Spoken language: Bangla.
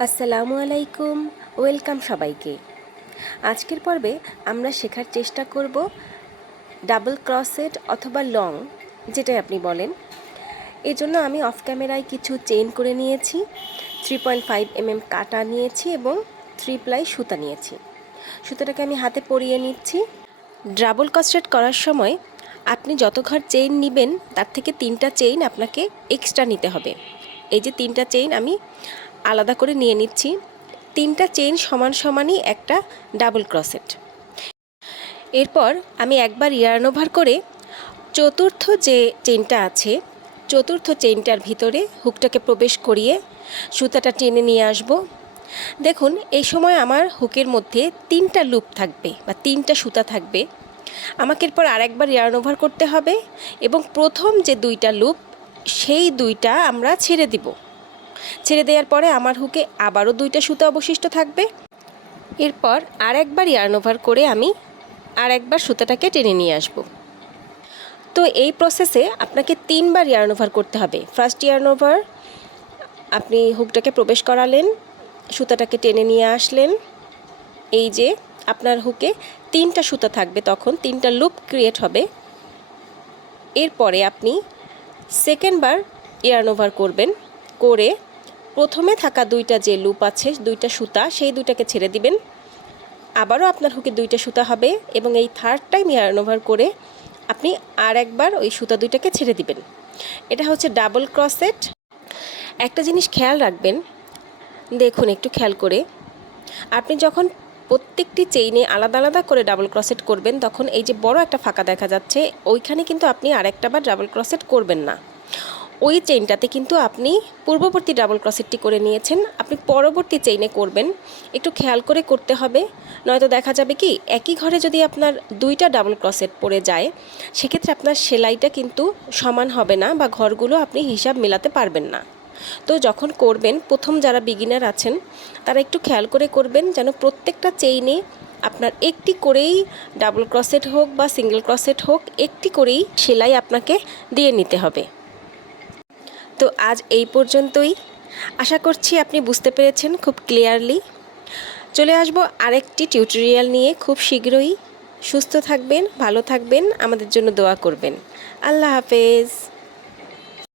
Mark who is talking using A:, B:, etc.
A: আসসালামু আলাইকুম, ওয়েলকাম সবাইকে। আজকের পর্বে আমরা শেখার চেষ্টা করব ডাবল ক্রসেট অথবা লং, যেটাই আপনি বলেন। এই জন্য আমি অফ ক্যামেরায় কিছু চেইন করে নিয়েছি, থ্রি পয়েন্ট ফাইভ এমএম কাটা নিয়েছি এবং থ্রি প্লাই সুতা নিয়েছি। সুতাটাকে আমি হাতে পরিয়ে নিচ্ছি। ডাবল ক্রসেট করার সময় আপনি যত ঘর চেইন নেবেন, তার থেকে তিনটা চেইন আপনাকে এক্সট্রা নিতে হবে। এই যে তিনটা চেইন আমি আলাদা করে নিয়ে নিচ্ছি। তিনটা চেইন সমান সমানই একটা ডাবল ক্রসেট এরপর আমি একবার ইয়ার্ন ওভার করে চতুর্থ যে চেইনটা আছে, চতুর্থ চেইনটার ভিতরে হুকটাকে প্রবেশ করিয়ে সুতাটা টেনে নিয়ে আসব। দেখুন, এই সময় আমার হুকের মধ্যে তিনটা লুপ থাকবে বা তিনটা সুতা থাকবে। আমাকে এরপর আরেকবার ইয়ার্ন ওভার করতে হবে এবং প্রথম যে দুইটা লুপ সেই দুইটা আমরা ছেড়ে দিব। ছেড়ে দেওয়ার পরে আমার হুকে আবারও দুইটা সুতা অবশিষ্ট থাকবে। এরপর আরেকবার ইয়ার্ন ওভার করে আমি আর একবার সুতাটাকে টেনে নিয়ে আসব। তো এই প্রসেসে আপনাকে তিনবার ইয়ার্ন ওভার করতে হবে। ফার্স্ট ইয়ার্ন ওভার আপনি হুকটাকে প্রবেশ করালেন, সুতাটাকে টেনে নিয়ে আসলেন। এই যে আপনার হুকে তিনটা সুতা থাকবে তখন, তিনটা লুপ ক্রিয়েট হবে। এরপরে আপনি সেকেন্ডবার ইয়ার্ন ওভার করবেন, করে প্রথমে থাকা দুইটা যে লুপ আছে, দুইটা সুতা, সেই দুইটাকে ছেড়ে দিবেন। আবারও আপনার হুকে দুইটা সুতা হবে এবং এই থার্ড টাইম ইয়ার্ন ওভার করে আপনি আর একবার ওই সুতা দুইটাকে ছেড়ে দিবেন। এটা হচ্ছে ডাবল ক্রসেট একটা জিনিস খেয়াল রাখবেন, দেখুন একটু খেয়াল করে। আপনি যখন প্রত্যেকটি চেইনে আলাদা আলাদা করে ডাবল ক্রসেট করবেন, তখন এই যে বড় একটা ফাঁকা দেখা যাচ্ছে, ওইখানে কিন্তু আপনি আরেকটা বার ডাবল ক্রসেট করবেন না। ওই চেইনটাতে কিন্তু আপনি পূর্ববর্তী ডাবল ক্রসেটটি করে নিয়েছেন। আপনি পরবর্তী চেইনে করবেন। একটু খেয়াল করে করতে হবে। নয়তো দেখা যাবে কি, একই ঘরে যদি আপনার দুইটা ডাবল ক্রসেট পড়ে যায়, সেক্ষেত্রে আপনার সেলাইটা কিন্তু সমান হবে না বা ঘরগুলো আপনি হিসাব মেলাতে পারবেন না। তো যখন করবেন, প্রথম যারা বিগিনার আছেন, তারা একটু খেয়াল করে করবেন যেন প্রত্যেকটা চেইনে আপনার একটি করেই ডাবল ক্রসেট হোক বা সিঙ্গেল ক্রসেট হোক, একটি করেই সেলাই আপনাকে দিয়ে নিতে হবে। তো আজ এই পর্যন্তই। আশা করছি আপনি বুঝতে পেরেছেন খুব ক্লিয়ারলি চলে আসব আরেকটি টিউটোরিয়াল নিয়ে খুব শীঘ্রই। সুস্থ থাকবেন, ভালো থাকবেন, আমাদের জন্য দোয়া করবেন। আল্লাহ হাফেজ।